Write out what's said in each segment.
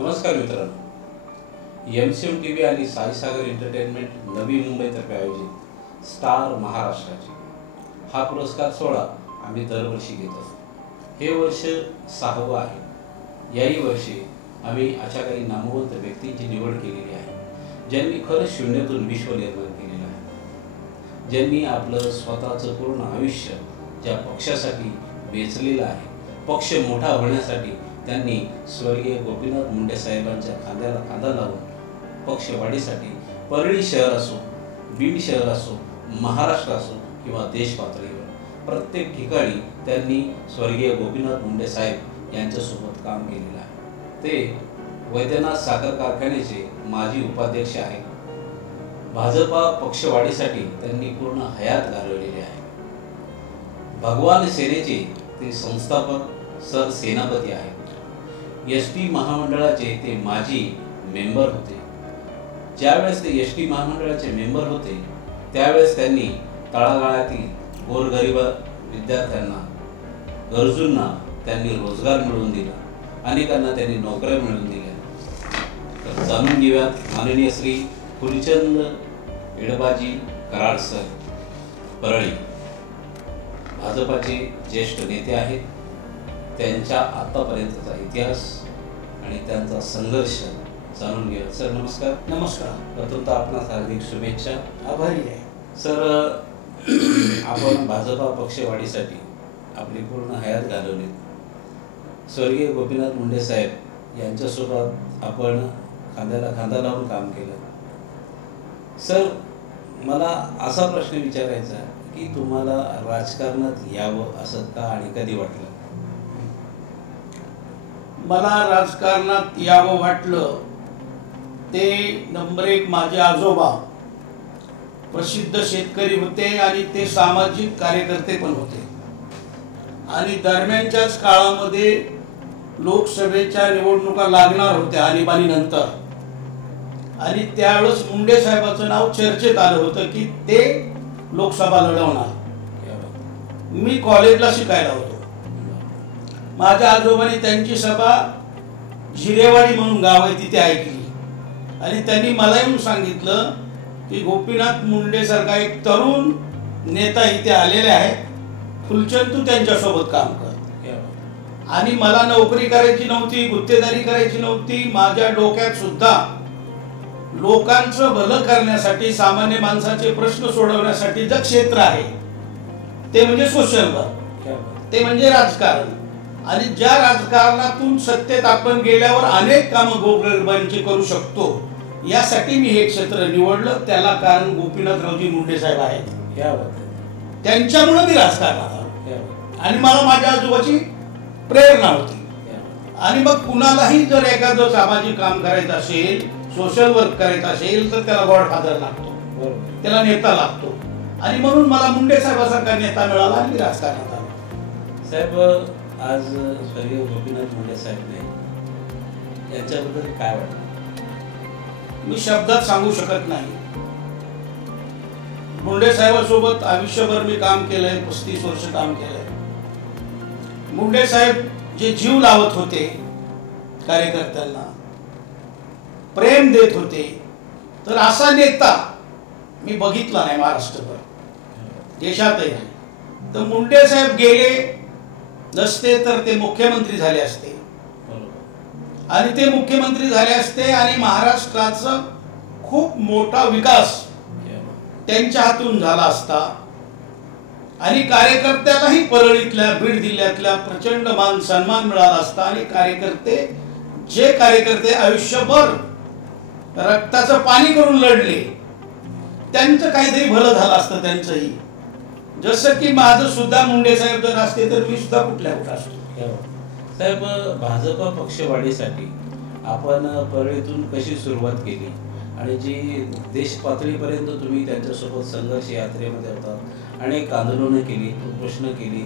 नमस्कार मित्रांनो, MCM TV आणि साईसागर एंटरटेनमेंट नवी मुंबईतर्फे आयोजित स्टार महाराष्ट्राचे हा पुरस्कार सोहळा आम्ही दरवर्षी घेत असतो। हे वर्ष 6वं आहे। याही वर्षी आम्ही अशा काही नामवंत व्यक्तींची निवड केलेली आहे ज्यांनी खरंच शून्यातून विश्व निर्माण केलेलं आहे, ज्यांनी आपलं स्वतःचं पूर्ण आयुष्य ज्या पक्षासाठी वेचलेलं आहे, पक्ष मोठा होण्यासाठी त्यांनी स्वर्गीय गोपीनाथ मुंडे साहेबांच्या खांद्याला खांदा लावून पक्षवाढीसाठी परळी शहर असो, बीड शहर असो, महाराष्ट्र असो किंवा देश पातळीवर प्रत्येक ठिकाणी त्यांनी स्वर्गीय गोपीनाथ मुंडे साहेब यांच्यासोबत काम केलेलं आहे। ते वैद्यनाथ साखर कारखान्याचे माजी उपाध्यक्ष आहेत। भाजपा पक्षवाढीसाठी त्यांनी पूर्ण हयात घालवलेली आहे। भगवान सेनेचे ते संस्थापक सरसेनापती आहेत। एसटी महामंडळाचे ते माजी मेंबर होते। ज्यावेळेस ते एसटी महामंडळाचे मेंबर होते त्यावेळेस त्यांनी तळागाळातील गोरगरीब विद्यार्थ्यांना, गरजूंना त्यांनी रोजगार मिळवून दिला, अनेकांना त्यांनी नोकऱ्या मिळवून दिल्या। तर जाणून घेऊयात माननीय श्री फुलचंद एडबाजी कराड सर, परळी, भाजपाचे ज्येष्ठ नेते आहेत। त्यांच्या आतापर्यंतचा इतिहास आणि त्यांचा संघर्ष जाणून घेऊया। सर नमस्कार। नमस्कार। प्रथमतः आपणास हार्दिक शुभेच्छा। आभारी आहे सर। आपण भाजपा पक्षवाढीसाठी आपली पूर्ण हयात घालवली। स्वर्गीय गोपीनाथ मुंडे साहेब यांच्यासोबत आपण खांद्याला खांदा लावून काम केलं। सर मला असा प्रश्न विचारायचा की तुम्हाला राजकारणात यावं असं का आणि कधी वाटलं? मला राजकारणात यावं वाटलं ते नंबर एक, माझे आजोबा प्रसिद्ध शेतकरी होते आणि ते सामाजिक कार्यकर्ते पण होते आणि दरम्यानच्याच काळामध्ये लोकसभेच्या निवडणुका लागणार होत्या आणीबाणीनंतर आणि त्यावेळेस मुंडे साहेबांचं नाव चर्चेत आलं होतं की ते लोकसभा लढवणार। मी कॉलेजला शिकायला होतो। माझ्या आजोबांनी त्यांची सभा जिरेवाडी म्हणून गाव आहे तिथे ऐकली आणि त्यांनी मला येऊन सांगितलं की गोपीनाथ मुंडे सारखा एक तरुण नेता इथे आलेले आहेत, फुलचंद तू त्यांच्यासोबत काम कर। आणि मला नोकरी करायची नव्हती, गुत्तेदारी करायची नव्हती। माझ्या डोक्यात सुद्धा लोकांचं भलं करण्यासाठी, सामान्य माणसाचे प्रश्न सोडवण्यासाठी जे क्षेत्र आहे ते म्हणजे सोशल वर्क, ते म्हणजे राजकारण। आणि ज्या राजकारणातून सत्तेत आपण गेल्यावर अनेक कामं गोरगरिबांची करू शकतो यासाठी मी हे क्षेत्र निवडलं। त्याला कारण गोपीनाथरावजी मुंडे साहेब आहेत, त्यांच्यामुळे मी राजकारणात आलो आणि मला माझ्या आजोबाची प्रेरणा होती। आणि मग कुणालाही जर एखादं सामाजिक काम करायचं असेल, सोशल वर्क करायचं असेल तर त्याला गॉडफादर लागतो, त्याला नेता लागतो आणि म्हणून मला मुंडे साहेबांसारखा नेता मिळाला आणि मी राजकारणात आलो। साहेब आज स्वर्गीय गोपीनाथ मुंडे साहेब नाही, यांच्याबद्दल काय वाटतं? मी शब्दात सांगू शकत नाही। मुंडे साहेबांसोबत आयुष्यभर मी काम केलंय, 35 वर्ष काम केलंय। मुंडे साहेब जे जीव लावत होते कार्यकर्त्यांना, प्रेम देत होते, तर असा नेता मी बघितला नाही महाराष्ट्रभर, देशातही नाही। तर मुंडे साहेब गेले नसते तर ते मुख्यमंत्री झाले असते आणि ते मुख्यमंत्री झाले असते आणि महाराष्ट्राचा खूप मोठा विकास त्यांच्या हातून झाला असता आणि कार्यकर्त्यालाही परळीतल्या, बीड जिल्ह्यातल्या प्रचंड मान सन्मान मिळाला असता आणि जे कार्यकर्ते आयुष्यभर रक्ताचं पाणी करून लढले त्यांचं काहीतरी भलं झालं असतं त्यांचंही। जसं की माझं सुद्धा मुंडे साहेब जर असते तर मी सुद्धा कुठल्या कुठं असतो। साहेब भाजपा पक्षवाढीसाठी आपण परळीतून कशी सुरुवात केली आणि जी देश पातळीपर्यंत तुम्ही त्यांच्यासोबत संघर्ष यात्रेमध्ये होता, अनेक आंदोलनं केली, उपोषणं केली,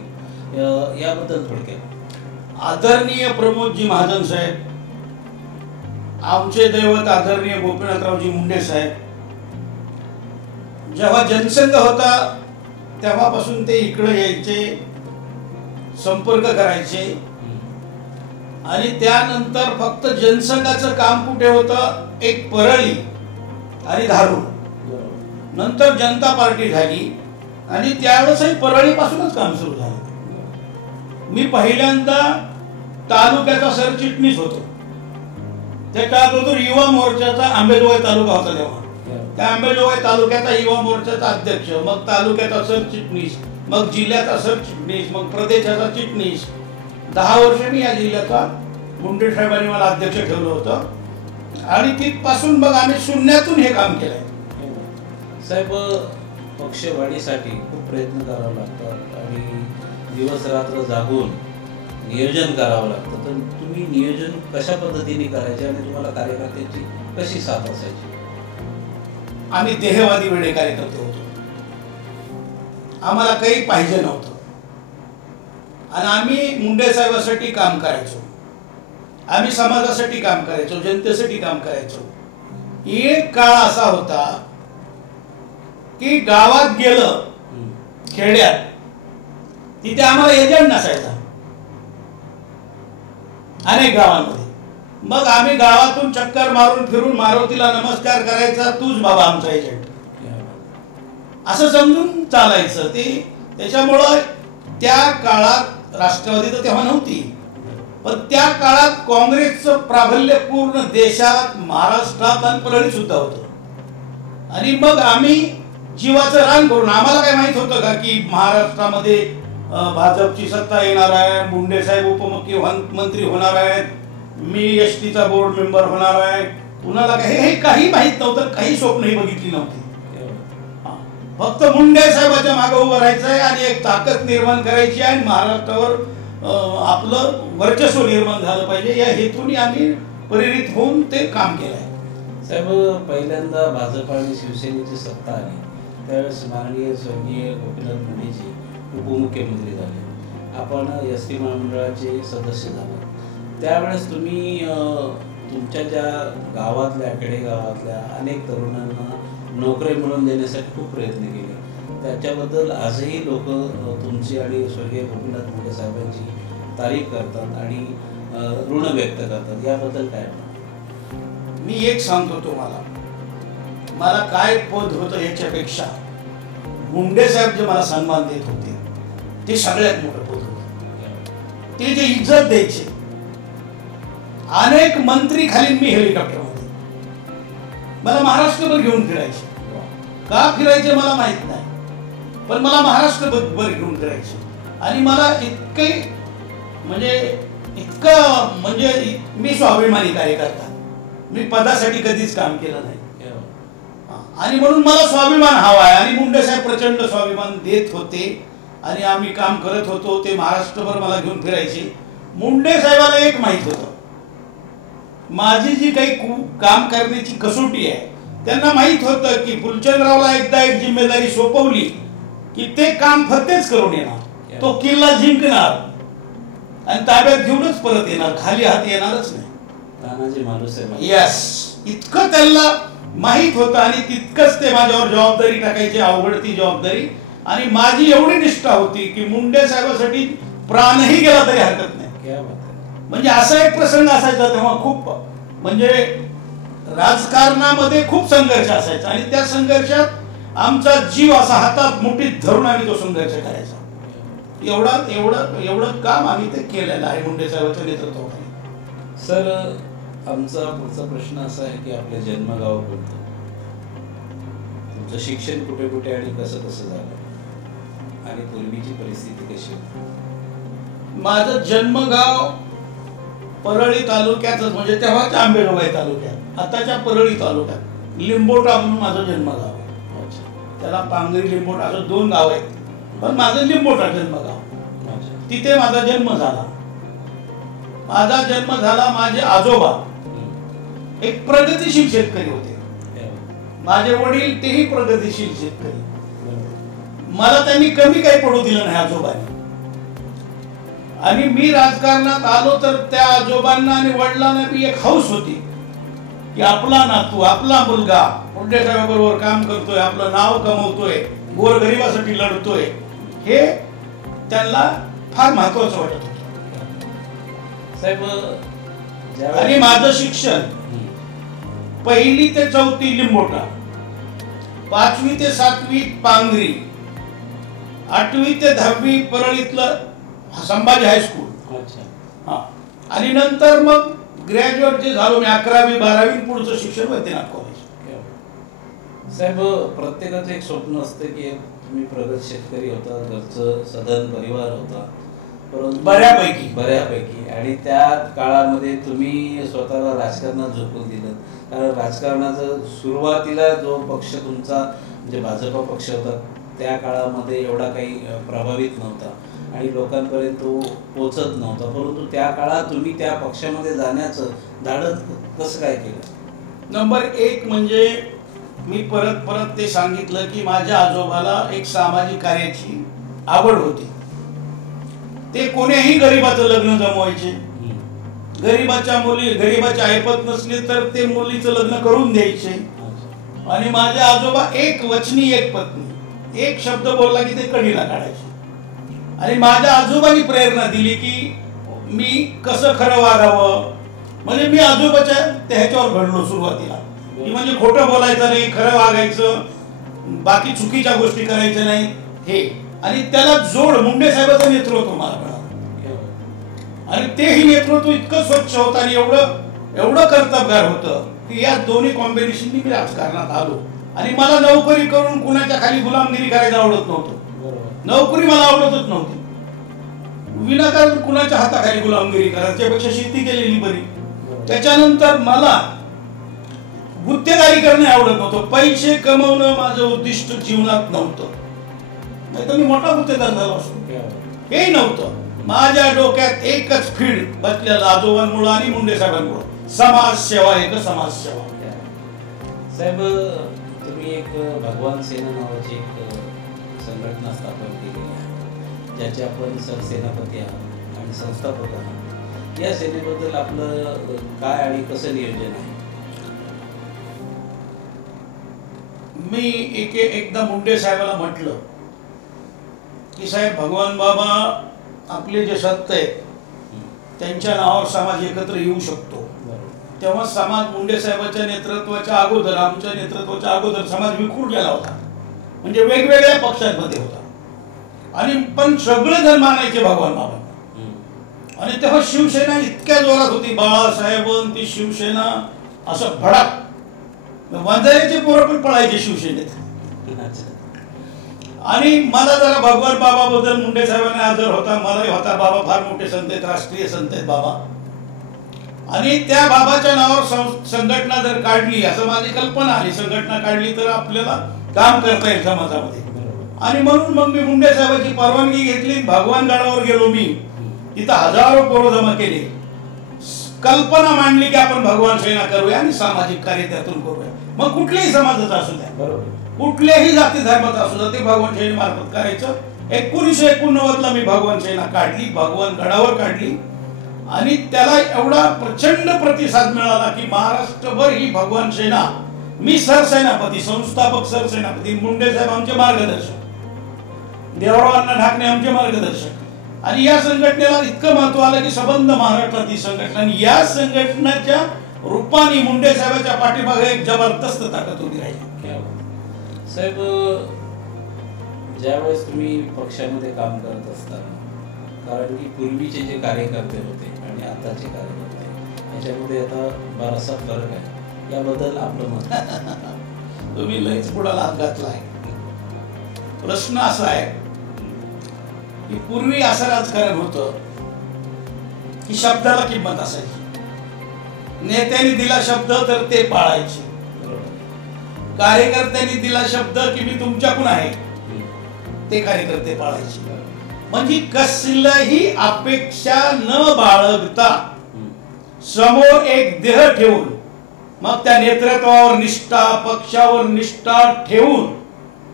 याबद्दल थोडक्यात? आदरणीय प्रमोदजी महाजन साहेब, आमचे दैवत आदरणीय गोपीनाथरावजी मुंडे साहेब, जेव्हा जनसंघ होता तेव्हापासून ते इकडे यायचे, संपर्क करायचे आणि त्यानंतर फक्त जनसंघाचं काम कुठे होतं, एक परळी आणि धारूर. नंतर जनता पार्टी झाली आणि त्यावेळेसही परळीपासूनच काम सुरू झालं. मी पहिल्यांदा तालुक्याचा सरचिटणीस होतो. त्याच्या अगोदर युवा मोर्चाचा आंबेजोगाई तालुका होता तेव्हा. त्या आंबेजोगाई तालुक्याचा युवा मोर्चाचा अध्यक्ष, मग तालुक्याचा सरचिटणीस, मग जिल्ह्याचा सरचिटणीस, मग प्रदेशाचा चिटणीस. 10 वर्ष मी या जिल्ह्याचा मुंडे साहेबांनी मला अध्यक्ष ठेवलं होतं आणि तिथपासून मग आम्ही शून्यातून हे काम केलंय. साहेब, पक्षवाढीसाठी खूप प्रयत्न करावे लागतात आणि दिवस रात्र जागून नियोजन करावं लागतं. तर तुम्ही नियोजन कशा पद्धतीने करायचे आणि तुम्हाला कार्यकर्त्यांची कशी साथ असायची? आम्ही देहवादी वेळे कार्यकर्ते होतो. आम्हाला काही पाहिजे नव्हतं आणि आम्ही मुंडे साहेबांसाठी काम करायचो. आम्ही समाजासाठी काम करायचो, जनतेसाठी काम करायचो. एक काळ असा होता की गावात गेलं, खेड्यात, तिथे आम्हाला एजंट नसायचा अनेक गावांमध्ये. मग आम्ही गावातून चक्कर मारून फिरून मारुतीला नमस्कार करायचा, तूच बाबा आमचा एजंट, असं समजून चालायचं. ते त्याच्यामुळं त्या काळात राष्ट्रवादी तर तेव्हा नव्हती, पण त्या काळात काँग्रेसचं प्राबल्य पूर्ण देशात, महाराष्ट्रात आणि परळीत सुद्धा होतं. आणि मग आम्ही जीवाचं रान करून, आम्हाला काय माहित होतं का की महाराष्ट्रामध्ये भाजपची सत्ता येणार आहे, मुंडे साहेब उपमुख्यमंत्री होणार आहेत, मी एसटीचा बोर्ड मेंबर होणार आहे. कुणाला हे काही माहित नव्हतं, काही स्वप्नही बघितली नव्हती. फक्त मुंडे साहेबाच्या मागे उभं राहायचं आहे आणि एक ताकद निर्माण करायची आहे आणि महाराष्ट्रावर आपलं वर्चस्व निर्माण झालं पाहिजे, या हेतूने आम्ही प्रेरित होऊन ते काम केलं आहे. साहेब, पहिल्यांदा भाजप आणि शिवसेनेची सत्ता आली त्यावेळेस माननीय स्वर्गीय गोपीनाथ मुंडेजी उपमुख्यमंत्री झाले, आपण एसटी महामंडळाचे सदस्य झाले. त्यावेळेस तुम्ही तुमच्या ज्या गावातल्या, खेडेगावातल्या अनेक तरुणांना नोकरी मिळवून देण्यासाठी खूप प्रयत्न केले. त्याच्याबद्दल आजही लोक तुमची आणि स्वर्गीय गोपीनाथ मुंडे साहेबांची तारीफ करतात आणि ऋण व्यक्त करतात. याबद्दल काय? मी एक सांगतो तुम्हाला, मला काय पद होतं याच्यापेक्षा मुंडे साहेब जे मला सन्मान देत होते ते सगळ्यात मोठं पद होतं. ते जे इज्जत द्यायचे, अनेक मंत्री खाली मी हेलिकॉप्टरमध्ये, मला महाराष्ट्रभर घेऊन फिरायचे. का फिरायचे मला माहित नाही, पण मला महाराष्ट्रभर घेऊन फिरायचे. आणि मला इतकं म्हणजे मी स्वाभिमानी कार्यकर्ता, मी पदासाठी कधीच काम केलं नाही आणि म्हणून मला स्वाभिमान हवा आहे. आणि मुंडे साहेब प्रचंड स्वाभिमान देत होते आणि आम्ही काम करत होतो. ते महाराष्ट्रभर मला घेऊन फिरायचे. मुंडे साहेबाला एक माहित होतं, माझी जी काही काम करण्याची कसोटी आहे, त्यांना माहित होतं की फुलचंदरावला एकदा एक जिम्मेदारी सोपवली की ते काम फतेच करून येणार, तो किल्ला जिंकणार आणि ताब्यात घेऊनच परत येणार, खाली हात येणारच नाही. तानाजी मालुसरे, यस, इतकं त्यांना माहित होतं आणि तितकंच ते माझ्यावर जबाबदारी टाकायची, अवघड ती जबाबदारी. आणि माझी एवढी निष्ठा होती की मुंडे साहेबांसाठी प्राणही गेला तरी हरकत नाही. म्हणजे असा एक प्रसंग असायचा तेव्हा, खूप म्हणजे राजकारणामध्ये खूप संघर्ष असायचा आणि त्या संघर्षात आमचा जीव असा हातात मुठीत धरून आम्ही तो संघर्ष करायचा. एवढं काम आम्ही ते केलेलं आहे मुंडे साहेबांच्या नेतृत्वाखाली. सर, आमचा पुढचा प्रश्न असा आहे की आपले जन्मगाव कोणतं, तुमचं शिक्षण कुठे कुठे आणि कसं कसं झालं आणि पूर्वीची परिस्थिती कशी होती? माझं जन्मगाव परळी तालुक्यातच, म्हणजे तेव्हाच आंबेजोगाई तालुक्यात, आताच्या परळी तालुक्यात लिंबोटा म्हणून माझं जन्मगाव आहे. त्याला पांगरी लिंबोटा असं 2 गाव आहेत, पण माझं लिंबोटा जन्मगाव, तिथे माझा जन्म झाला. माझे आजोबा एक प्रगतिशील शेतकरी होते. माझे वडील तेही प्रगतिशील शेतकरी. मला त्यांनी कमी काही पडू दिलं नाही आजोबांनी. आणि मी राजकारणात आलो तर त्या आजोबांना आणि वडिलांना मी एक हौस होती की आपला नातू, आपला मुलगा मुंडे साहेबांबरोबर काम करतोय, आपलं नाव कमवतोय, गोरगरिबासाठी लढतोय, हे त्यांना फार महत्वाचं वाटत होतं. साहेब आणि माझं शिक्षण 1ली ते 4थी लिंबोटा, 5वी ते 7वी पांगरी, 8वी ते 10वी परळीतलं संभाजी हायस्कूल. हा, आणि नंतर मग ग्रॅज्युएट जे झालो मी 11वी 12वी पुढचं शिक्षण वैद्यनाथ कॉलेज. साहेब प्रत्येकाचं एक स्वप्न असतं की तुम्ही प्रगत शेतकरी होता, घरचं सदन परिवार होता, परंतु बऱ्यापैकी आणि त्या काळामध्ये तुम्ही स्वतःला राजकारणात झोकून दिलं. कारण राजकारणाचं सुरुवातीला जो पक्ष तुमचा म्हणजे भाजपा पक्ष होता त्या काळामध्ये एवढा काही प्रभावित नव्हता आणि लोकांपर्यंत तो पोचत नव्हता, परंतु त्या काळात तुम्ही त्या पक्षामध्ये जाण्याचं धाडस कसं काय केलं? नंबर 1 म्हणजे मी परत ते सांगितलं की माझ्या आजोबाला एक सामाजिक कार्याची आवड होती. ते कोण्याही गरीबाचं लग्न जमवायचे, गरीबाच्या ऐपत नसली तर ते मुलीचं लग्न करून द्यायचे. आणि माझे आजोबा एक वचनी एक पत्नी, एक शब्द बोलला की ते कढीला काढायचे. आणि माझ्या आजोबांनी प्रेरणा दिली की मी कसं खरं वागावं. म्हणजे मी आजोबाच्या ह्याच्यावर घडलो सुरुवातीला की म्हणजे खोटं बोलायचं नाही, खरं वागायचं, बाकी चुकीच्या गोष्टी करायच्या नाही हे. आणि त्याला जोड मुंडे साहेबांचं नेतृत्व मला मिळालं आणि तेही नेतृत्व इतकं स्वच्छ होतं आणि एवढं कर्तबगार होतं की या दोन्ही कॉम्बिनेशननी मी राजकारणात आलो. आणि मला नोकरी करून कुणाच्या खाली गुलामगिरी करायला आवडत नव्हतं. नोकरी मला आवडतच नव्हती. विनाकारण कुणाच्या हाताखाली गुलामगिरी करायच्यापेक्षा शेती केलेली बरी. त्याच्यानंतर मला गुत्तेदारी करणे आवडत नव्हतं. पैसे कमवणं माझं उद्दिष्ट जीवनात नव्हतं, नाही तर मी मोठा गुत्तेदार झालो असतो. हेही नव्हतं. माझ्या डोक्यात एकच फीड बसलेला आजोबांमुळे आणि मुंडे साहेबांमुळे, समाजसेवा. एक समाजसेवा. साहेब तुम्ही एक भगवान सेना नावाची एक संघटना स्थापन केलेली आहे, ज्याचे आपण सरसेनापती आहात आणि संस्थापक आहात. या सेनेबद्दल आपलं काय आणि कसं नियोजन आहे? मी एकदा मुंडे साहेबाला म्हटलं की साहेब, भगवान बाबा आपले जे संत आहेत त्यांच्या नावावर समाज एकत्र येऊ शकतो. तेव्हा समाज मुंडे साहेबांच्या नेतृत्वाच्या अगोदर, आमच्या नेतृत्वाच्या अगोदर समाज विखुरलेला होता, म्हणजे वेगवेगळ्या पक्षांमध्ये होता. आणि पण सगळेजण मानायचे भगवान बाबा. आणि तेव्हा शिवसेना इतक्या जोरात होती, बाळासाहेब ती शिवसेना असं भडाक, वंजाऱ्याचे पोरं पण पळायचे शिवसेनेत. आणि मला जरा भगवान बाबाबद्दल मुंडे साहेबांना आदर होता, मलाही होता. बाबा फार मोठे संत आहेत, राष्ट्रीय संत आहेत बाबा. आणि त्या बाबाच्या नावावर संघटना जर काढली, असं माझी कल्पना आली, संघटना काढली तर आपल्याला काम करता येईल समाजामध्ये. आणि म्हणून मग मी मुंडे साहेबांची परवानगी घेतली, भगवान गडावर गेलो. मी तिथं हजारो पोरं जमा केले, कल्पना मांडली की आपण भगवान सेना करूया आणि सामाजिक कार्य त्यातून करूया. मग कुठल्याही समाजाचा असू द्या, कुठल्याही जाती धर्माचा असू द्या, ते भगवान सेने मार्फत करायचं. 1989ला मी भगवान सेना काढली, भगवान गडावर काढली. आणि त्याला एवढा प्रचंड प्रतिसाद मिळाला की महाराष्ट्रभर ही भगवान सेना, मी सरसेनापती, संस्थापक सरसेनापती, मुंडे साहेब आमचे मार्गदर्शक, देवरावांना ढाकणे आमचे मार्गदर्शक. आणि या संघटनेला इतकं महत्व आलं की संबंध महाराष्ट्रात ही संघटना, आणि या संघटनेच्या रूपाने मुंडे साहेबांच्या पाठीमागे एक जबरदस्त ताकद उभी राहिली. साहेब, ज्यावेळेस तुम्ही पक्षामध्ये काम करत असताना, कारण की पूर्वीचे जे कार्यकर्ते होते आणि आताचे कार्यकर्ते याच्यामध्ये आता बराचसा फरक आहे, याबद्दल आपलं मत? तुम्ही लयच पुढाला हात घातला आहे. प्रश्न असा आहे की पूर्वी असं राजकारण होतं की शब्दाला किंमत असायची. नेत्यांनी दिला शब्द तर ते पाळायचे, कार्यकर्त्यांनी दिला शब्द की मी तुमच्याकडून आहे ते कार्यकर्ते पाळायचे. म्हणजे कसल्याही अपेक्षा न बाळगता समोर एक देह ठेवून, मग त्या नेतृत्वावर निष्ठा, पक्षावर निष्ठा ठेवून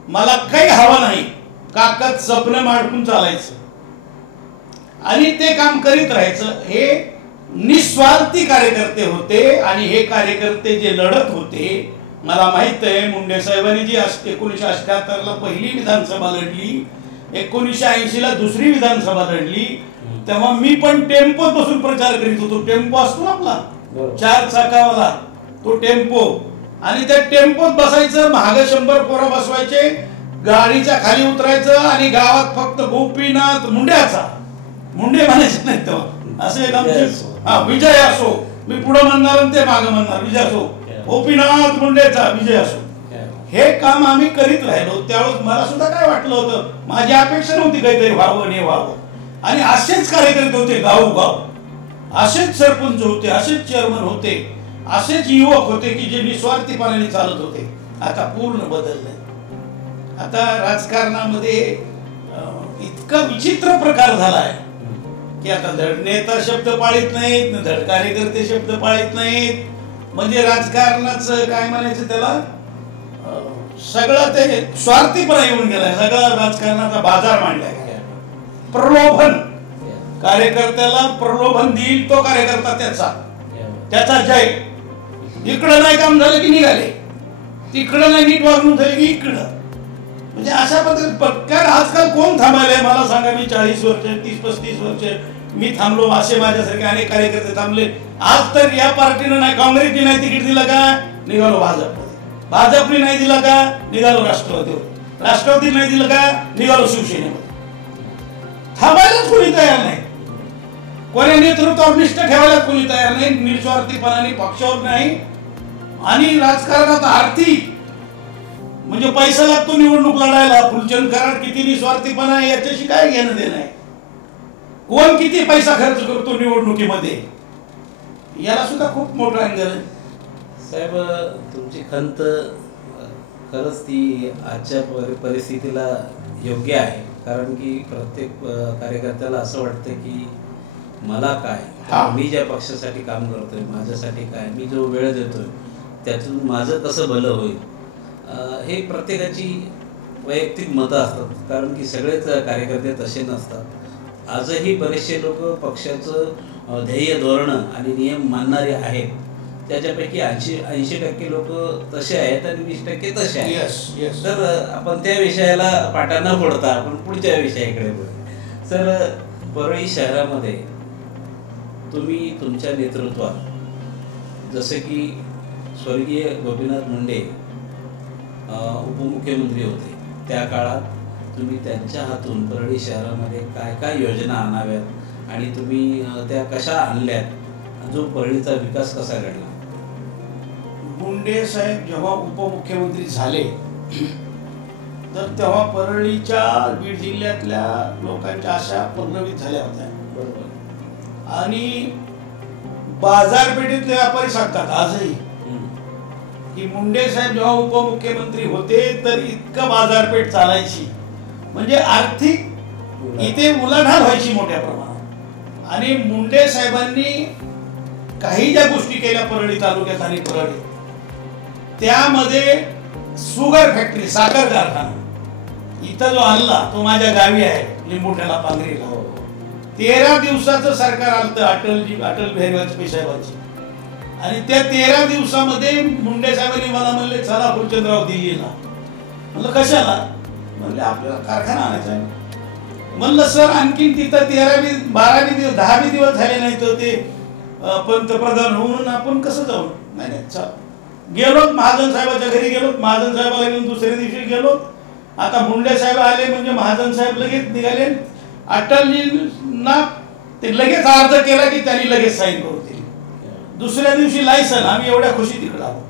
मला काही हवं नाही, काकत स्वप्न मांडून चालायचं आणि ते काम करीत राहायचं. हे निस्वार्थी कार्यकर्ते होते. आणि हे कार्यकर्ते जे लढत होते, मला माहित आहे मुंडे साहेबांनी जी 1978ला पहिली विधानसभा लढली, 1980ला दुसरी विधानसभा लढली, तेव्हा मी पण टेम्पोत बसून प्रचार करीत होतो. टेम्पो असतो ना आपला बरोबर. 4 चाकावाला, तो टेम्पो, आणि त्या टेम्पोत बसायचं, महाग 100 पोरं बसवायचे, गाडीच्या खाली उतरायचं आणि गावात फक्त गोपीनाथ मुंड्याचा, मुंडे म्हणायचे नाही तेव्हा, असे एक आमचे विजय असो, मी पुढे म्हणणार आणि ते मागे म्हणणार, विजय असो, गोपीनाथ मुंडेचा विजय असो, हे काम आम्ही करीत राहिलो. त्यावेळेस मला सुद्धा काय वाटलं होतं, माझी अपेक्षा नव्हती काहीतरी व्हावं आणि व्हावं, आणि असेच कार्यकर्ते होते गावोगाव, असेच सरपंच होते, असेच चेअरमन होते, असेच युवक होते की जे निस्वार्थीपणाने चालत होते. आता पूर्ण बदललंय. आता राजकारणामध्ये इतका विचित्र प्रकार झालाय की आता धड नेता शब्द पाळीत नाहीत, धड कार्यकर्ते शब्द पाळीत नाहीत. म्हणजे राजकारणाचं काय म्हणायचं त्याला, सगळं ते स्वार्थीपणा येऊन गेलाय. सगळा राजकारणाचा बाजार मांडलाय. प्रलोभन, कार्यकर्त्याला प्रलोभन देईल तो कार्यकर्ता त्याचा जय. इकडं नाही काम झालं की निघाले, तिकडं नाही नीट वागणूक झाली की इकडं. म्हणजे अशा पद्धतीने आजकाल कोण थांबायलाय मला सांगा. मी 40 वर्ष 30-35 वर्ष मी थांबलो, असे माझ्यासारखे अनेक कार्यकर्ते थांबले. आज तर या पार्टीनं नाही, काँग्रेसने नाही तिकीट दिलं का, निघालो भाजपमध्ये. भाजपने नाही दिलं का, निघालो राष्ट्रवादीवर. राष्ट्रवादी नाही दिलं का, निघालो शिवसेनेमध्ये. थांबायलाच कोणी तयार नाही. कोण्या नेतृत्वावर निष्ठ ठेवायला कोणी तयार नाही, निस्वार्थीपणाने पक्षावर नाही. आणि राजकारणात आर्थिक म्हणजे पैसा लागतो निवडणूक लढायला. फुलचंद कराड किती निस्वार्थीपणा आहे याच्याशी काय घेणं देणं आहे. कोण किती पैसा खर्च करतो निवडणुकीमध्ये, याला सुद्धा खूप मोठा अँगल आहे. साहेब, तुमची खंत खरंच ती आजच्या परिस्थितीला योग्य आहे. कारण की प्रत्येक कार्यकर्त्याला असं वाटतं की मला काय, मी ज्या पक्षासाठी काम करतोय, माझ्यासाठी काय, मी जो वेळ देतोय त्यातून माझं कसं भलं होईल, हे प्रत्येकाची वैयक्तिक मतं असतात. कारण की सगळेच कार्यकर्ते तसे नसतात. आजही बरेचसे लोक पक्षाचं ध्येय, धोरणं आणि नियम मानणारे आहेत. त्याच्यापैकी 80% लोक तसे आहेत आणि 20% तसे आहेत. तर आपण त्या विषयाला पाटा न फोडता आपण पुढच्या विषयाकडे बोलू. सर, परळी शहरामध्ये तुम्ही तुमच्या नेतृत्वात, जसं की स्वर्गीय गोपीनाथ मुंडे उपमुख्यमंत्री होते, त्या काळात तुम्ही त्यांच्या हातून परळी शहरामध्ये काय काय योजना आणाव्यात आणि तुम्ही त्या कशा आणल्यात, जो परळीचा विकास कसा घडला. मुंडे साहेब जेव्हा उपमुख्यमंत्री झाले तर तेव्हा परळीच्या, बीड जिल्ह्यातल्या लोकांच्या आशा पल्लवित झाल्या होत्या. बरोबर. आणि बाजारपेठेतले व्यापारी सांगतात आजही की मुंडे साहेब जेव्हा उपमुख्यमंत्री होते तर इतकं बाजारपेठ चालायची, म्हणजे आर्थिक इथे उलाढाल व्हायची मोठ्या प्रमाणात. आणि मुंडे साहेबांनी काही ज्या गोष्टी केल्या परळी तालुक्यात आणि परळी, त्यामध्ये शुगर फॅक्टरी, साखर कारखाना इथं जो आणला तो माझ्या गावी आहे, लिंबुठ्याला, पांगरीला. 13 दिवसाचं सरकार आलं अटल बिहारी वाजपेयी साहेबांचं. आणि त्या 13 दिवसामध्ये मुंडे साहेबांनी मला म्हणले, चला फुलचंदराव दिल्लीला. म्हणलं कशाला, म्हणले आपल्याला कारखाना आणायचा आहे. म्हणलं सर आणखीन तिथं 13वी 12वी दिवस 10वी दिवस झाले नाही तर ते पंतप्रधान होऊन आपण कसं जाऊ. नाही नाही, चल. गेलो महाजन साहेबाच्या घरी, गेलो महाजन साहेबाला घेऊन दुसऱ्या दिवशी गेलो. आता मुंडे साहेब आले म्हणजे महाजन साहेब लगेच निघाले. अटलजींना ते लगेच अर्ज केला की त्यांनी लगेच साईन करून दिली. दुसऱ्या दिवशी लायसन. आम्ही एवढ्या खुशी तिकडे आलो.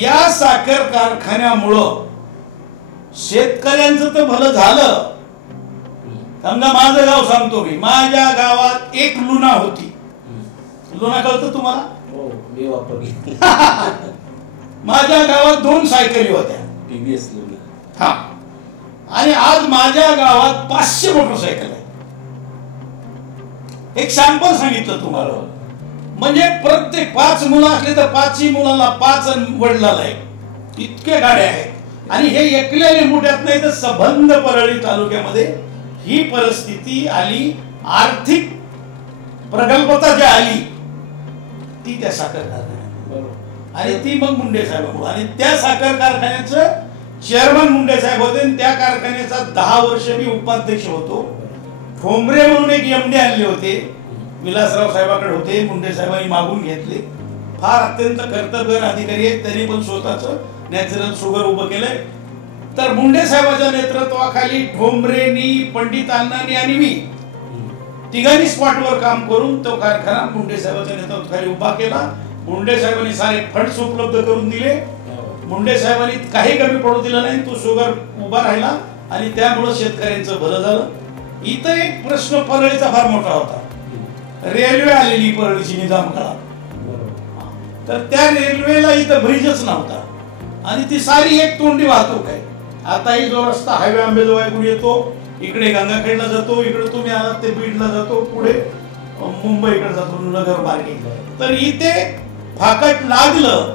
या साखर कारखान्यामुळं शेतकऱ्यांचं तर भलं झालं. समजा माझं गाव सांगतो मी, माझ्या गावात एक लुना होती. लुना कळतं तुम्हाला? हो, मी वापरली. माझ्या गावात 2 सायकली होत्या, TVS लुना. हा. आणि आज माझ्या गावात 500 मोटरसायकल आहेत. एक सॅम्पल सांगितलं तुम्हाला. म्हणजे प्रत्येक 5 मुलं असले तर 5ही मुलाला 5 वडिलाला आहे, इतके गाड्या आहेत. आणि हे एकल्या लिंबुट्यात नाही तर संबंध परळी तालुक्यामध्ये ही परिस्थिती आली. आर्थिक प्रगल्भता जी आली ती त्या साखर कारखान्यात, आणि ती मग मुंडे साहेबांमुळे. आणि त्या साखर कारखान्याचं चेअरमन मुंडे साहेब होते. त्या कारखान्याचा 10 वर्ष मी उपाध्यक्ष होतो. ठोंबरे म्हणून एक एमडी आणले होते, विलासराव साहेबाकडे होते, मुंडे साहेबांनी मागून घेतले. फार अत्यंत कर्तव्यवान अधिकारी आहेत, त्यांनी पण स्वतःचं नॅचरल शुगर उभं केलंय. तर मुंडे साहेबांच्या नेतृत्वाखाली ठोंबरेनी, पंडित अण्णांनी आणि मी तिघांनी स्पॉटवर काम करून तो कारखाना मुंडे साहेबांच्या नेतृत्वाखाली उभा केला. मुंडे साहेबांनी सारे फंड्स उपलब्ध करून दिले. मुंडे साहेबांनी काही कमी पडू दिला नाही, तो शुगर उभा राहिला आणि त्यामुळे शेतकऱ्यांचं भलं झालं. इथं एक प्रश्न परळीचा फार मोठा होता. रेल्वे आलेली परळीची निजाम काळात, तर त्या रेल्वेला इथं ब्रिजच नव्हता आणि ती सारी एक तोंडी वाहतूक आहे. आताही जो रस्ता हायवे अंबेजोगाईकडून येतो, इकडे गंगाखेडला जातो, इकडे तुम्ही आलात ते बीडला जातो, पुढे मुंबईकडे जातो नगर मार्गे. तर इथे फाकट लागलं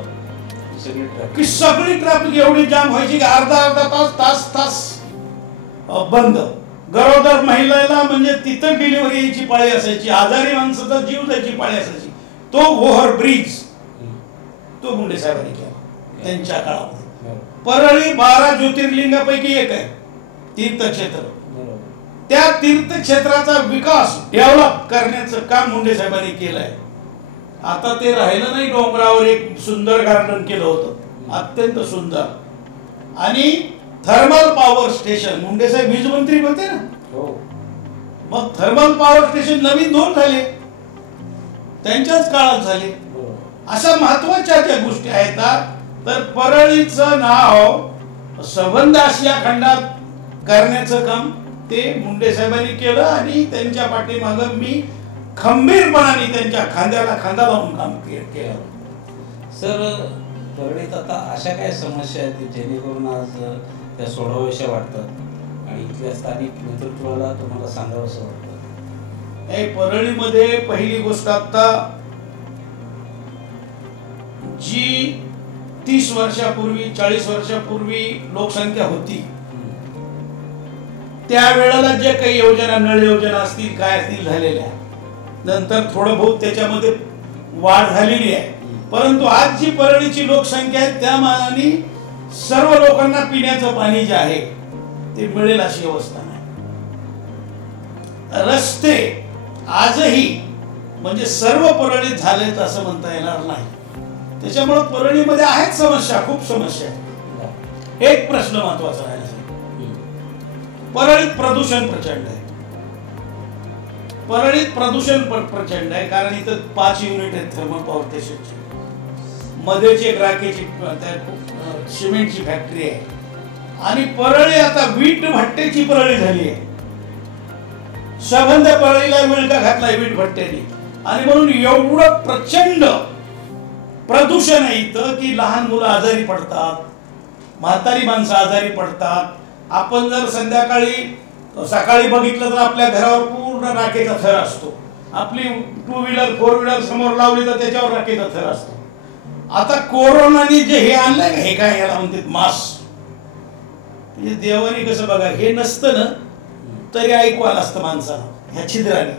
की सगळी ट्रॅफिक एवढी जाम व्हायची की अर्धा तास बंद. गरोदर महिलेला म्हणजे तिथं डिलिव्हरी यायची पाळी असायची, आजारी माणसाचा जीव जायची पाळी असायची. तो ओव्हर ब्रिज तो मुंडे साहेबांनी केला त्यांच्या काळामध्ये. परळी 12 ज्योतिर्लिंगापैकी एक आहे तीर्थक्षेत्र. त्या तीर्थक्षेत्राचा विकास डेव्हलप करण्याचं काम मुंडे साहेबांनी केलंय. आता ते राहिलं नाही. डोंगरावर एक सुंदर गार्डन केलं होतं, अत्यंत सुंदर. आणि थर्मल पॉवर स्टेशन, मुंडे साहेब वीज मंत्री होते ना, मग थर्मल पॉवर स्टेशन नवीन 2 झाले, त्यांच्याच काळात झाले. अशा महत्वाच्या ज्या गोष्टी आहेत, तर परळीचं नाव संबंध आशिया खंडात करण्याचं काम ते मुंडे साहेबांनी केलं आणि त्यांच्या पाठीमागं मी खंबीरपणाने त्यांच्या खांद्याला खांदा लावून काम केलं. सर, परळीत आता अशा काय समस्या आहेत जेणेकरून आज त्या सोडवाव्याशा वाटतात आणि इथल्या स्थानिक नेतृत्वाला तुम्हाला सांगावंसं वाटतं? परळीमध्ये पहिली गोष्ट, आता जी 30 वर्षापूर्वी 40 वर्षापूर्वी लोकसंख्या होती, त्यावेळेला जे काही योजना, नळ योजना असतील काय असतील झालेल्या, नंतर थोडं बहुत त्याच्यामध्ये वाढ झालेली आहे. परंतु आज जी परळीची लोकसंख्या आहे त्या मानाने सर्व लोकांना पिण्याचं पाणी जे आहे ते मिळेल अशी अवस्था नाही. रस्ते आजही म्हणजे सर्व परळीत झालेत असं म्हणता येणार नाही. त्याच्यामुळे परळीमध्ये आहेत समस्या, खूप समस्या आहेत. एक प्रश्न महत्वाचा आहे, परळीत प्रदूषण प्रचंड आहे. परळीत प्रदूषण प्रचंड आहे कारण इथं 5 युनिट आहेत थर्मल पॉवर स्टेशनची. मध्येची एक राखेची सिमेंटची फॅक्टरी आहे आणि परळी आता वीट भट्ट्याची परळी झाली आहे. संबंध परळीला विळखा घातलाय वीट भट्ट्याने आणि म्हणून एवढं प्रचंड प्रदूषण आहे इथं की लहान मुलं आजारी पडतात, म्हातारी माणसं आजारी पडतात. आपण जर सकाळी बघितलं तर आपल्या घरावर पूर्ण राखेचा थर असतो. आपली 2 व्हीलर 4 व्हीलर समोर लावली तर त्याच्यावर राखेचा थर असतो. आता कोरोनाने जे हे आणलंय का, हे काय याला म्हणतात मास्क, म्हणजे देवाने कसं बघा, हे नसतं ना तरी ऐकू आलं असतं माणसाला ह्या छिद्राने.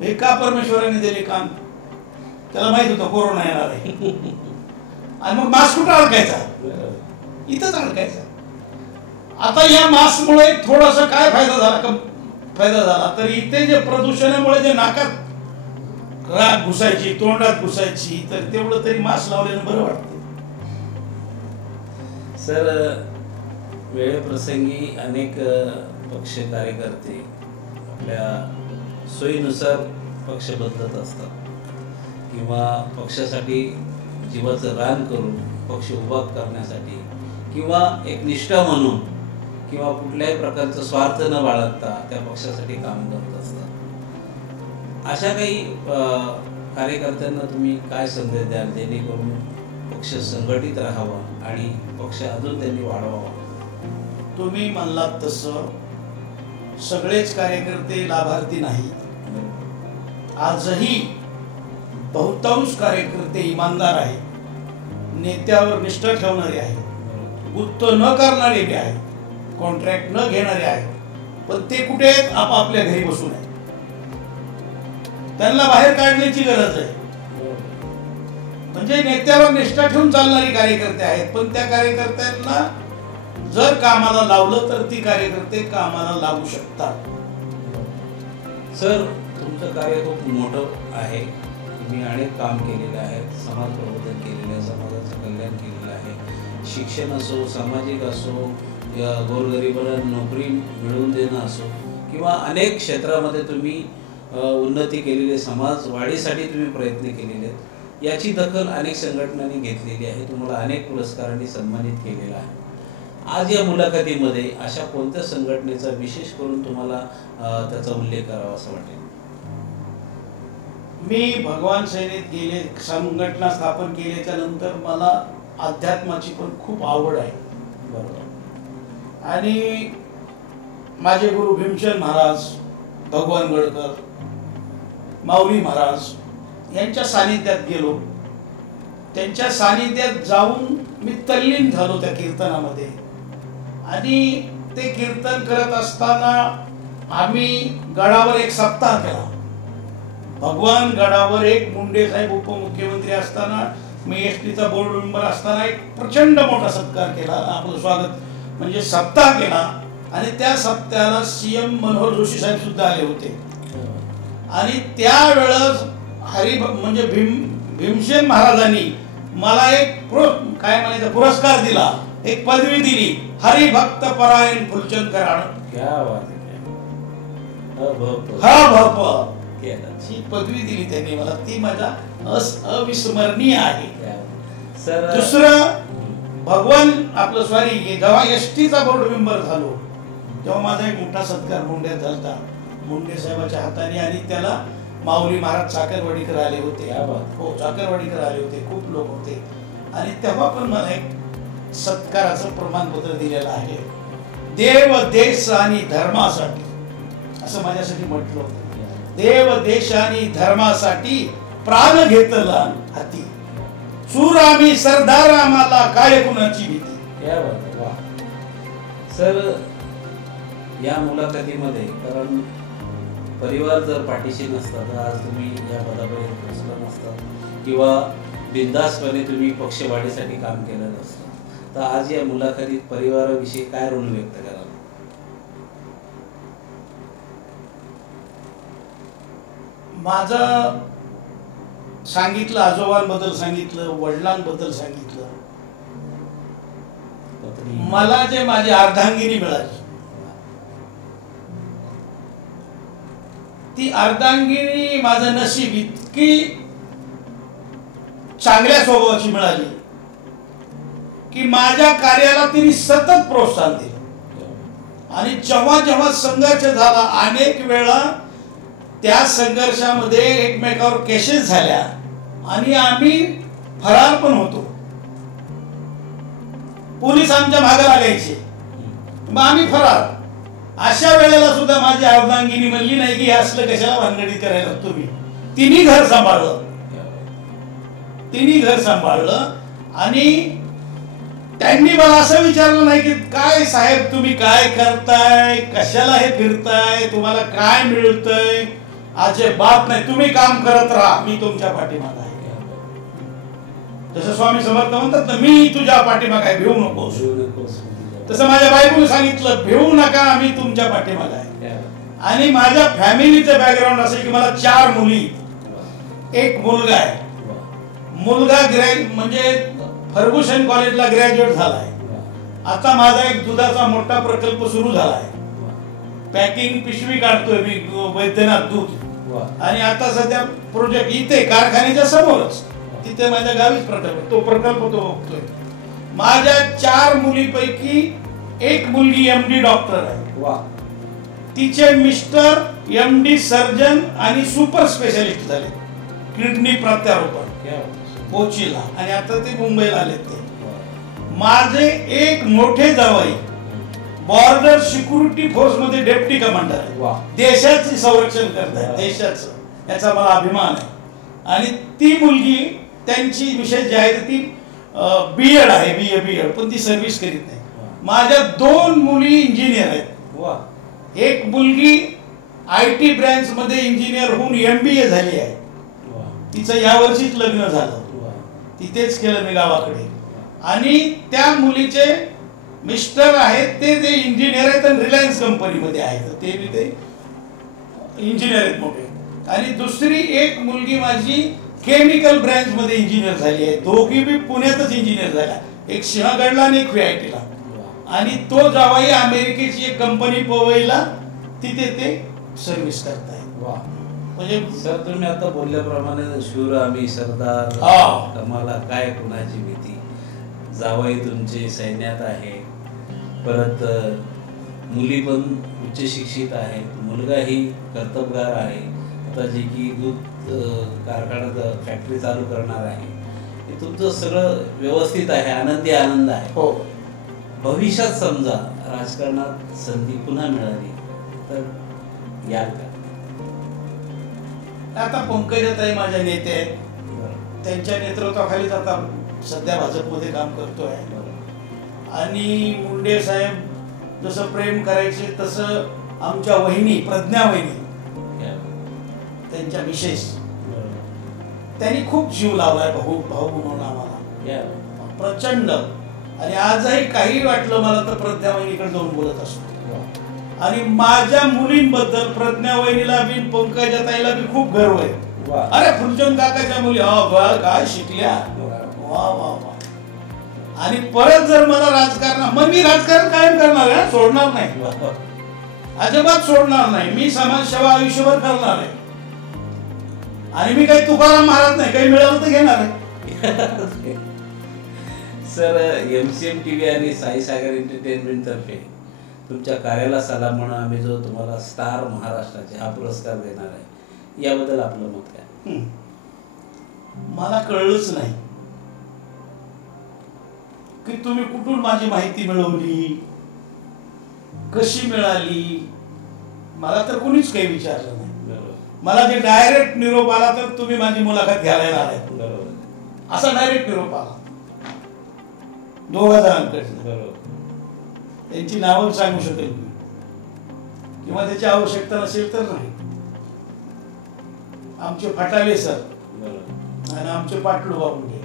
हे का परमेश्वराने दिले काम, त्याला माहित होतं कोरोना येणार आहे आणि मग मास्क कुठं अडकायचा, इथंच अडकायचा. आता या मास्कमुळे थोडासा काय फायदा झाला तर इथे जे प्रदूषणामुळे जे नाकात राख घुसायची, तोंडात घुसायची, तर तेवढं तरी मास्क लावल्यानं बरं वाटतं. सर, वेळेप्रसंगी अनेक पक्ष कार्यकर्ते आपल्या सोयीनुसार पक्ष बदलत असतात किंवा पक्षासाठी जीवाचं रान करून पक्ष उभा करण्यासाठी किंवा एक निष्ठा म्हणून किंवा कुठल्याही प्रकारचा स्वार्थ न बाळगता त्या पक्षासाठी काम करत असतात. अशा काही कार्यकर्त्यांना तुम्ही काय संदेश द्याल जेणेकरून पक्ष संघटित राहावा आणि पक्ष अजून त्यांनी वाढवावा? तुम्ही म्हणलात तसं सगळेच कार्यकर्ते लाभार्थी नाहीत. आजही बहुतांश कार्यकर्ते इमानदार आहेत, नेत्यावर निष्ठा ठेवणारे आहेत, गुत्त न करणारे बी आहेत, कॉन्ट्रॅक्ट न घेणारे आहेत. पण ते कुठे आहेत? आपापल्या घरी बसून आहेत. त्यांना बाहेर काढण्याची गरज आहे. म्हणजे नेत्यावर निष्ठा ठेवून चालणारी कार्यकर्ते आहेत, पण त्या कार्यकर्त्यांना जर कामाला लावलं तर ती कार्यकर्ते कामाला लागू शकतात. सर, तुमचं कार्य खूप मोठं आहे. तुम्ही अनेक काम केलेलं आहे, समाज प्रबोधन केलेलं आहे, समाजाचं कल्याण केलेलं आहे. शिक्षण असो, सामाजिक असो, या गोरगरिबांना नोकरी मिळवून देणं असो किंवा अनेक क्षेत्रामध्ये तुम्ही उन्नती केलेली आहे, समाज वाढीसाठी तुम्ही प्रयत्न केलेले आहेत. याची दखल अनेक संघटनांनी घेतलेली आहे. तुम्हाला अनेक पुरस्कारांनी सन्मानित केलेलं आहे. आज या मुलाखतीमध्ये अशा कोणत्या संघटनेचा विशेष करून तुम्हाला त्याचा उल्लेख करावा असं वाटेल? मी भगवान सेनेत गेले, संघटना स्थापन केल्याच्या नंतर मला अध्यात्माची पण खूप आवड आहे. बरोबर. आणि माझे गुरु भीमसेन महाराज, भगवान गडकर, माऊली महाराज यांच्या सानिध्यात गेलो. त्यांच्या सानिध्यात जाऊन मी तल्लीन झालो त्या कीर्तनामध्ये. आणि ते कीर्तन करत असताना आम्ही गडावर एक सप्ताह केला. भगवान गडावर एक मुंडे साहेब उपमुख्यमंत्री असताना, मी एसटीचा बोर्ड मेंबर असताना एक प्रचंड मोठा सत्कार केला, आपलं स्वागत म्हणजे सप्ताह केला. आणि त्या सप्ताहाला सीएम मनोहर जोशी साहेब सुद्धा आले होते. आणि त्यावेळेस म्हणजे भीमसेन महाराजांनी मला एक काय म्हणायचं पुरस्कार दिला, एक पदवी दिली, हरिभक्त परायण फुलचंद कराड. ही पदवी दिली त्यांनी मला, ती माझा अविस्मरणीय आहे. दुसरं, भगवान आपलं जेव्हा एसटीचा बोर्ड मेंबर झालो तेव्हा माझा एक मोठा सत्कार मुंड्यात झाला, मुंडे साहेबाच्या हाताने. आणि त्याला माऊली महाराज चाकरवाडीकर आले होते. हो, चाकरवाडीकर आले होते, खूप लोक होते. आणि तेव्हा पण मला एक सत्काराचं प्रमाणपत्र दिलेलं आहे. देव देश आणि धर्मासाठी असं माझ्यासाठी म्हटलं होतं. देव देश आणि धर्मासाठी प्राण घेतला हाती, चूर आम्ही सरदार आम्हाला काय कुणाची भीती. सर, या मुलाखतीमध्ये कारण परिवार जर पाठीशी नसता तर आज तुम्ही या पदापर्यंत पोहोचला नसता किंवा बिनधास्तपणे तुम्ही पक्षवाढीसाठी काम केलं नसतं. तर आज या मुलाखतीत परिवाराविषयी काय ऋण व्यक्त कराल? माझं सांगितलं, आजोबांबद्दल सांगितलं, वडिलांबद्दल सांगितलं. मला जे माझी अर्धांगिनी मिळाली, ती अर्धांगिनी माझं नशीब इतकी चांगल्या स्वभावाची मिळाली की माझ्या कार्याला तिने सतत प्रोत्साहन दिलं. आणि जेव्हा जेव्हा संघर्ष झाला, अनेक वेळा त्या संघर्षामध्ये एकमेकावर केसेस झाल्या आणि आम्ही फरार पण होतो. पोलीस आमच्या मागे लागायचे, मग आम्ही फरार. अशा वेळेला सुद्धा माझी अर्धांगिनी म्हणली नाही की असलं कशाला भानगडी करायला तुम्ही. तिन्ही घर सांभाळलं, तिन्ही घर सांभाळलं. आणि त्यांनी मला असं विचारलं नाही की काय साहेब तुम्ही काय करताय, कशाला हे फिरताय, तुम्हाला काय मिळतंय. अजिबात नाही, तुम्ही काम करत राहा, मी तुमच्या पाठीमागे आहे. जसं स्वामी समर्थ म्हणतात ना, मी तुझ्या पाठीमागे आहे, भिवू नकोस. तसं माझ्या बायकोने सांगितलं, भिवू नका, मी तुमच्या पाठीमागे आहे. आणि माझ्या फॅमिलीचं बॅकग्राऊंड असं की मला 4 मुली, एक मुलगा आहे. मुलगा म्हणजे फर्ग्युसन कॉलेजला ग्रॅज्युएट झालाय. आता माझा एक दुधाचा मोठा प्रकल्प सुरू झालाय. पॅकिंग पिशवी काढतोय मी, वैद्यनाथ दूध. आणि आता सध्या प्रोजेक्ट इथे कारखान्याच्या समोरच, तिथे माझ्या गावीच प्रकल्प, तो प्रकल्प तो बघतोय. माझ्या 4 मुलीपैकी एक मुलगी MD डॉक्टर आहे. तिचे मिस्टर MD सर्जन आणि सुपर स्पेशालिस्ट झाले, किडनी प्रत्यारोपण कोचीला. आणि आता ते मुंबईला आले. ते माझे एक मोठे जावई बॉर्डर सिक्युरिटी फोर्स मध्ये डेप्टी कमांडर आहे. देशाचे संरक्षण करतात, देशाचं, याचा मला अभिमान आहे. आणि ती मुलगी, त्यांची विशेष जी आहे ती BEd आहे, BA पण ती सर्व्हिस करीत नाही. माझ्या 2 मुली इंजिनियर आहेत. एक मुलगी IT ब्रँच मध्ये इंजिनियर होऊन MBA झाली आहे. तिचं यावर्षीच लग्न झालं, तिथेच केलं मी गावाकडे. आणि त्या मुलीचे मिस्टर आहेत ते इंजिनियर आहेत आणि रिलायन्स कंपनीमध्ये आहेत. ते इंजिनियर आहेत मोठे. आणि दुसरी एक मुलगी माझी केमिकल ब्रँच मध्ये इंजिनियर झाली आहे. दोघी बी पुण्यातच इंजिनियर झाल्या, एक सिंहगडला आणि एक VIT ला. आणि तो जावाई अमेरिकेची एक कंपनी पवईला तिथे ते सर्व्हिस करताय. म्हणजे सर तुम्ही आता बोलल्याप्रमाणे शूर आम्ही सरदार कमाला काय कुणाची भीती. जावई तुमचे सैन्यात आहे, परत मुली पण उच्च शिक्षित आहेत, मुलगाही कर्तबगार आहे, आता जे की दूध कारखाना फॅक्टरी चालू करणार आहे. हे तुमचं सगळं व्यवस्थित आहे, आनंदी आनंद आहे. हो. भविष्यात समजा राजकारणात संधी पुन्हा मिळाली तर याल का? आता पंकजाताई माझ्या नेते आहेत, त्यांच्या नेतृत्वाखालीच आता सध्या भाजपमध्ये काम करतोय. आणि मुंडे साहेब जसं प्रेम करायचे तसं आमच्या वहिनी प्रज्ञा वहिनी त्यांच्या मिसेस त्यांनी खूप जीव लावलाय भाऊ भाऊ म्हणून आम्हाला प्रचंड. आणि आजही काही वाटलं मला तर प्रज्ञा वहिनीकडे जाऊन बोलत असतो. आणि माझ्या मुलींबद्दल प्रज्ञा वहिनीला बी पंकजाताईला बी खूप गर्व आहे. अरे फुलचंद काकाच्या मुली काय शिकल्या, वा वा वा. आणि परत जर मला राजकारण, मग मी राजकारण कायम करणार आहे, सोडणार नाही, अजिबात सोडणार नाही. मी समाजसेवा आयुष्यभर करणार आहे. आणि मी काही तुकाराम महाराज नाही, काही मिळालं तर घेणार आहे. सर MCM TV आणि साई सागर एंटरटेनमेंट तर्फे तुमच्या कार्याला सलाम म्हणून आम्ही जो तुम्हाला स्टार महाराष्ट्राचे हा पुरस्कार देणार आहे, याबद्दल आपलं मत काय? मला कळलंच नाही की तुम्ही कुठून माझी माहिती मिळवली, कशी मिळाली. मला तर कुणीच काही विचारलं नाही. मला जे डायरेक्ट निरोप आला तर तुम्ही माझी मुलाखत घ्यायला आलाय, असा डायरेक्ट निरोप आला 2 जणांकडे. त्यांची नावं सांगू शकेल मी, किंवा त्याची आवश्यकता नसेल तर नाही. आमचे फटाले सर आणि आमचे पाटलू बाबुंगे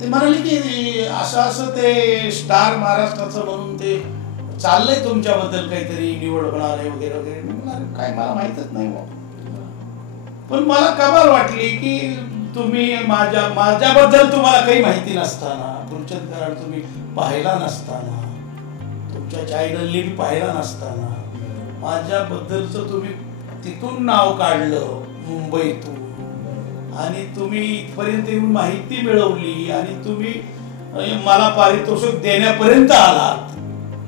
ते म्हणाले की असं असं ते स्टार महाराष्ट्राचं म्हणून ते चाललंय तुमच्याबद्दल काहीतरी निवड होणार आहे वगैरे वगैरे. काय मला माहितच नाही. पण मला कमाल वाटली की तुम्ही माझ्याबद्दल तुम्हाला काही माहिती नसताना, फुलचंद कराड तुम्ही पाहिला नसताना, तुमच्या चॅनलनी पाहिला नसताना, माझ्याबद्दलचं तुम्ही तिथून नाव काढलं मुंबईतून, आणि तुम्ही इथपर्यंत येऊन माहिती मिळवली, आणि तुम्ही मला पारितोषिक देण्यापर्यंत आलात,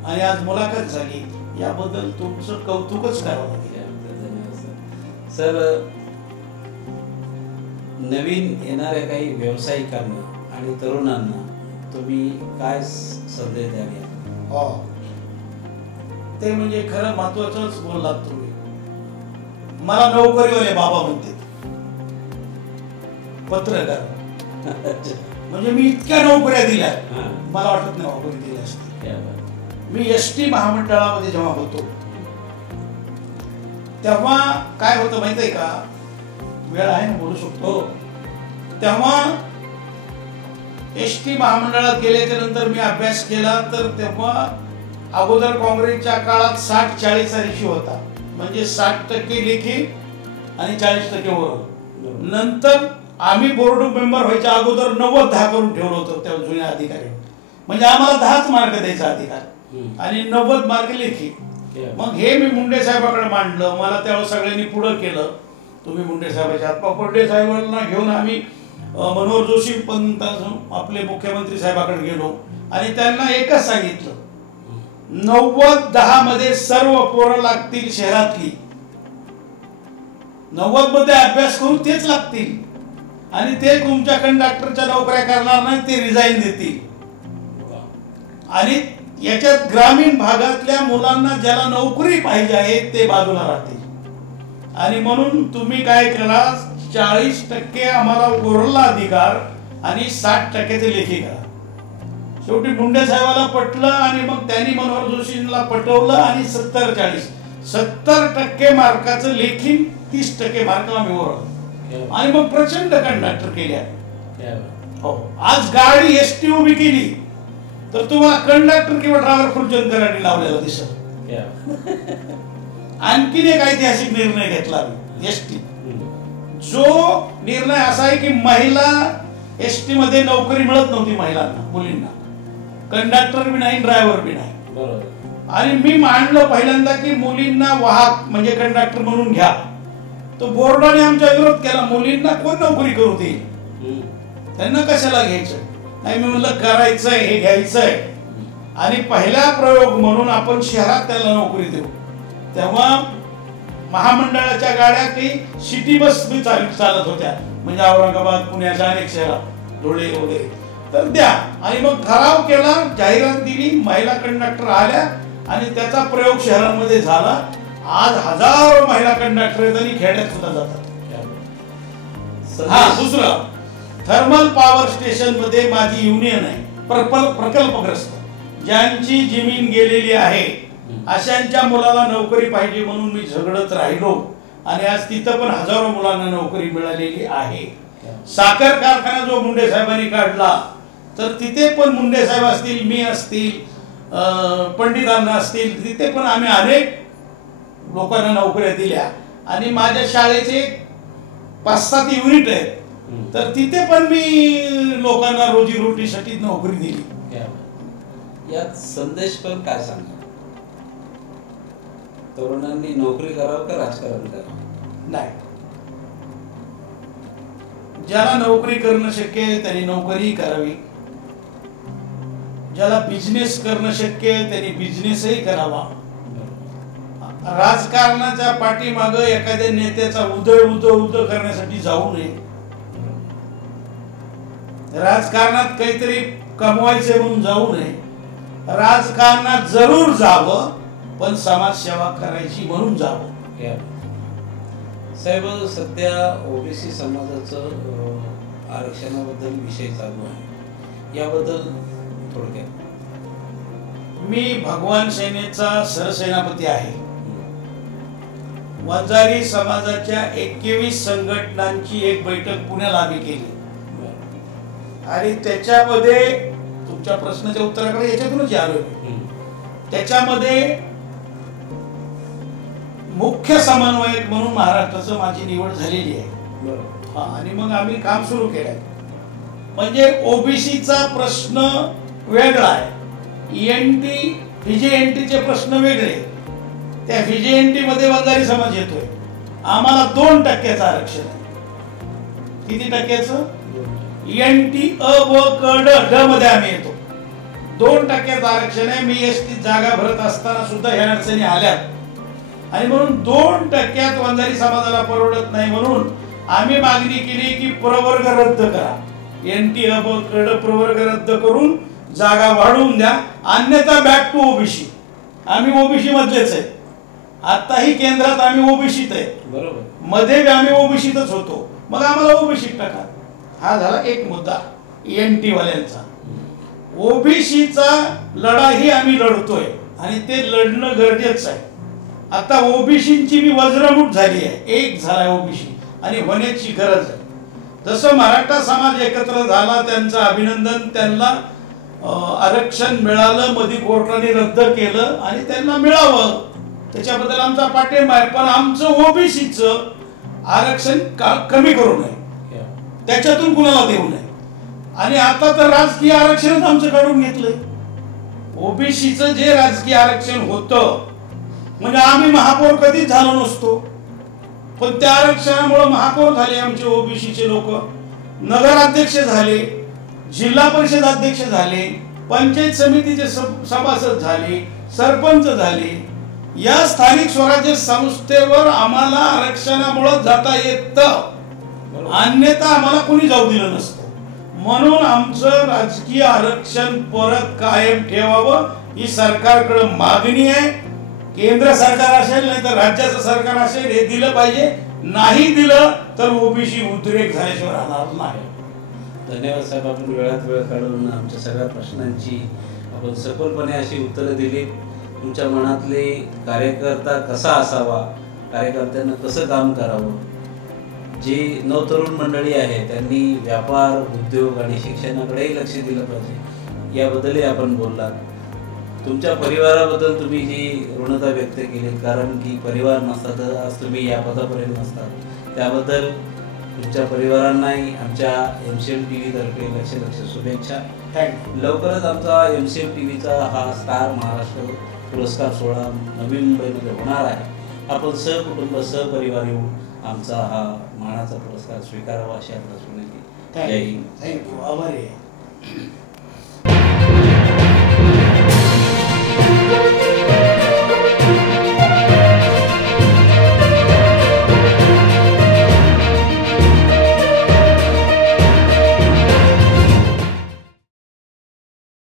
आणि आज मुलाखत झाली, याबद्दल तुमचं कौतुकच करावं लागेल. सर नवीन येणाऱ्या काही व्यावसायिकांना आणि तरुणांना तुम्ही काय संदेश द्याल? ते म्हणजे खरं महत्वाचंच बोललात तुम्ही. मला नोकरीवाले बाबा म्हणते पत्रकार. म्हणजे मी इतक्या नोकऱ्या दिल्या, मला वाटत नाही नोकरी दिल्या असतील. मी ST महामंडळामध्ये जेव्हा होतो तेव्हा काय होतं माहितीये का, वेळ आहे ना बोलू शकतो. तेव्हा ST महामंडळात गेल्याच्या नंतर मी अभ्यास केला, तर तेव्हा अगोदर काँग्रेसच्या काळात 60-40 रेशो होता. म्हणजे 60% लेखी आणि 40% ओरल. नंतर आम्ही बोर्ड मेंबर व्हायच्या अगोदर 90-10 करून ठेवलं होतं त्या जुन्या अधिकारी. म्हणजे आम्हाला 10च मार्क द्यायचा अधिकार आणि 90 मार्क लेखी. मग हे मी मुंडे साहेबांकडे मांडलं. मला त्यावेळेस सगळ्यांनी पुढं केलं. तुम्ही मुंडे साहेबांच्या मुंडे साहेबांना घेऊन आम्ही मनोहर जोशी पंत आपले मुख्यमंत्री साहेबांकडे गेलो आणि त्यांना एकच सांगितलं, 90-10 मध्ये सर्व पोरं लागतील शहरातली, 90 मध्ये अभ्यास करून तेच लागतील, आणि ते तुमच्या कंडक्टरच्या नोकऱ्या करणार नाही, ते रिझाईन देतील. आणि याच्यात ग्रामीण भागातल्या मुलांना ज्याला नोकरी पाहिजे आहे ते बाजूला राहतील. आणि म्हणून तुम्ही काय करा, 40% आम्हाला ओरलला अधिकार आणि 60%चे लेखी करा. शेवटी मुंडे साहेबाला पटलं आणि मग त्यांनी मनोहर जोशींना पटवलं आणि 70% मार्काचं लेखी, 30% मार्क आम्ही ओरल, आणि मग प्रचंड कंडक्टर केल्या. हो, आज गाडी ST उभी केली तर तुम्हाला कंडक्टर किंवा ड्रायव्हर फुलचंद कराडी लावलेला दिसत. आणखीन एक ऐतिहासिक निर्णय घेतला एसटी. जो निर्णय असा आहे की महिला एसटी मध्ये नोकरी मिळत नव्हती महिलांना, मुलींना, कंडक्टर बी नाही, ड्रायव्हर बी नाही. आणि मी मांडलं पहिल्यांदा की मुलींना वाहक म्हणजे कंडक्टर म्हणून घ्या. तो बोर्डाने आमचा विरोध केला, मुलींना कोण नोकरी करू देईल, त्यांना कशाला घ्यायचं. नाही, मी म्हणलं करायचंय, हे घ्यायचंय. आणि पहिला प्रयोग म्हणून आपण शहरात त्याला नोकरी देऊ. तेव्हा महामंडळाच्या गाड्या काही सिटी बस बी चालत होत्या, म्हणजे औरंगाबाद, पुण्याच्या अनेक शहरात, धुळे वगैरे. तर द्या. आणि मग ठराव केला, जाहिरात दिली, महिला कंडक्टर आल्या आणि त्याचा प्रयोग शहरांमध्ये झाला. आज हजारो महिला कंडक्टर आहेत आणि खेड्यात सुद्धा जातात. हा, दुसरं, थर्मल पॉवर स्टेशन मध्ये माझी युनियन आहे, प्रकल्पग्रस्त ज्यांची जमीन गेलेली आहे अशांच्या मुलाला नोकरी पाहिजे म्हणून मी झगडत राहिलो आणि आज तिथं पण हजारो मुलांना नोकरी मिळालेली आहे. साखर कारखाना जो मुंडे साहेबांनी काढला, तर तिथे पण मुंडे साहेब असतील, मी असतील, पंडितांना असतील, तिथे पण आम्ही अनेक लोकांना नोकऱ्या दिल्या. आणि माझ्या शाळेचे 5-7 युनिट आहेत, तर तिथे पण मी लोकांना रोजीरोटीसाठी नोकरी दिली. यात संदेश पण काय सांगा, तरुणांनी नोकरी करावं का राजकारण करावं? नाही, ज्याला नोकरी करणं शक्य आहे त्यांनी नोकरी करावी, ज्याला बिझनेस करणं शक्य आहे त्यांनी बिझनेसही करावा. राजकारणाच्या पाठीमागं एखाद्या नेत्याचा उदळ करण्यासाठी जाऊ नये. राजकारणात काहीतरी कमवायचे म्हणून जाऊ नये. राजकारणात जरूर जावं, पण समाजसेवा करायची म्हणून जावं. साहेब, सध्या ओबीसी समाजाचं आरक्षणाबद्दल विषय चालू आहे, याबद्दल थोडक्यात. मी भगवान सेनेचा सरसेनापती आहे. वंजारी समाजाच्या 21 संघटनांची एक बैठक पुण्याला आम्ही केली आणि त्याच्यामध्ये तुमच्या प्रश्नाच्या उत्तराकडे याच्यातूनच आलोय. त्याच्यामध्ये मुख्य समन्वयक म्हणून महाराष्ट्राचं माझी निवड झालेली आहे. आणि मग आम्ही काम सुरू केलंय. म्हणजे ओबीसीचा प्रश्न वेगळा आहे, ईएनटी व्हीजेएनटीचे प्रश्न वेगळे. त्या व्हीजेएनटी मध्ये वंजारी समाज येतोय. आम्हाला 2% आरक्षण आहे. किती टक्क्याचं? ईएनटी अ ब क ड मध्ये आम्ही येतो. 2% आरक्षण आहे. मी एसटी जागा भरत असताना सुद्धा ह्या अडचणी आल्यात आणि म्हणून 2% वंजारी समाजाला परवडत नाही म्हणून आम्ही मागणी केली की प्रवर्ग रद्द करा. एनटी अ ब क ड प्रवर्ग रद्द करून जागा वाढवून द्या, अन्यथा बॅक टू ओबीसी. आम्ही ओबीसी मधलेच आहे. आताही केंद्रात आम्ही ओबीसीत आहे, बरोबर, मध्ये आम्ही ओबीसीतच होतो, मग आम्हाला ओबीसीत टाका. हा झाला एक मुद्दा एनटी वाल्यांचा. ओबीसीचा लढाई आम्ही लढतोय आणि ते लढणं गरजेचं आहे. आता ओबीसीची मी वज्रमूठ झाली आहे, एक झालाय ओबीसी आणि होण्याची गरज आहे. जसं मराठा समाज एकत्र झाला, त्यांचं अभिनंदन, त्यांना आरक्षण मिळालं, मध्ये कोर्टाने रद्द केलं आणि त्यांना मिळावं, त्याच्याबद्दल आमचा पाठिंबा आहे. पण आमचं ओबीसीचं आरक्षण कमी करू नये, त्याच्यातून कुणाला देऊ नये. आणि आता तर राजकीय आरक्षणच आमचं काढून घेतलंय. ओबीसीचं जे राजकीय आरक्षण होतं, म्हणजे आम्ही महापौर कधीच झालो नसतो, पण त्या आरक्षणामुळे महापौर झाले आमचे ओबीसीचे लोक, नगराध्यक्ष झाले, जिल्हा परिषद अध्यक्ष झाले, पंचायत समितीचे सभासद झाले, सरपंच झाले. या स्थानिक स्वराज्य संस्थेवर आम्हाला आरक्षणामुळे जाता येतं, अन्यथा आम्हाला कोणी जाऊ दिलं नसतं. म्हणून आमचं राजकीय आरक्षण परत कायम ठेवावं ही सरकारकडे मागणी आहे. केंद्र सरकार असेल नाही तर राज्याचं सरकार असेल, हे दिलं पाहिजे. नाही दिलं तर ओबीसी उद्रेक झाल्याशिवाय राहणार नाही. धन्यवाद साहेब, आपण वेळात वेळ काढून आमच्या सगळ्या प्रश्नांची आपण सखोलपणे अशी उत्तरं दिली. तुमच्या मनातले कार्यकर्ता कसा असावा, कार्यकर्त्यांना कसं काम करावं, जी नवतरुण मंडळी आहे त्यांनी व्यापार, उद्योग आणि शिक्षणाकडेही लक्ष दिलं पाहिजे, याबद्दलही आपण बोललात. तुमच्या परिवाराबद्दल तुम्ही जी ऋणता व्यक्त केली, कारण की परिवार नसता तर आज तुम्ही या पदापर्यंत नसतात, त्याबद्दल तुमच्या परिवारांनाही आमच्या MCM TV तर्फे लक्ष शुभेच्छा. थँक्यू. लवकरच आमचा MCM TVचा हा स्टार महाराष्ट्र पुरस्कार सोहळा नवी मुंबईमध्ये होणार आहे. आपण सहकुटुंब सहपरिवार येऊन आमचा हा मानाचा पुरस्कार स्वीकारावा अशी आपल्याला विनंती. जय हिंद. थँक्यू. आभारी आहे.